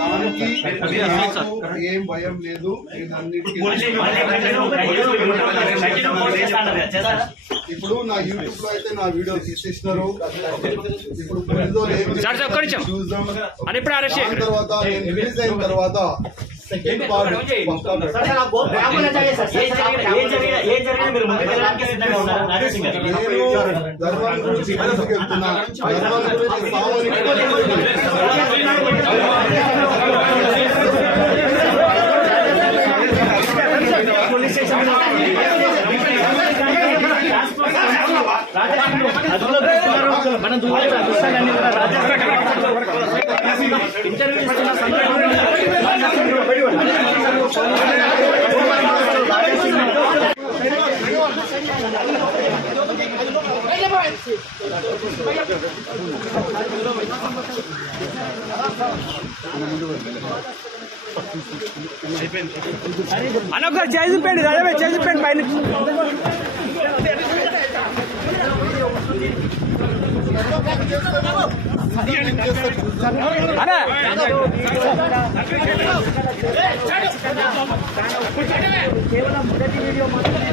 దానికి ఏం భయం లేదు. ఇప్పుడు నా యూట్యూబ్ లో అయితే నా వీడియో తీసేసినారు. ఇప్పుడు చూద్దాం. తర్వాత నేను రిలీజ్ అయిన తర్వాత సెకండ్ పార్ట్ ధర్మం గురించి వెళ్తున్నా. మనం ఇంటర్వ్యూ ఇస్తున్న అనొక చేసిపోయింది అదే చేసిపోయింది పైన కేవలం మొదటి వీడియో మాత్రమే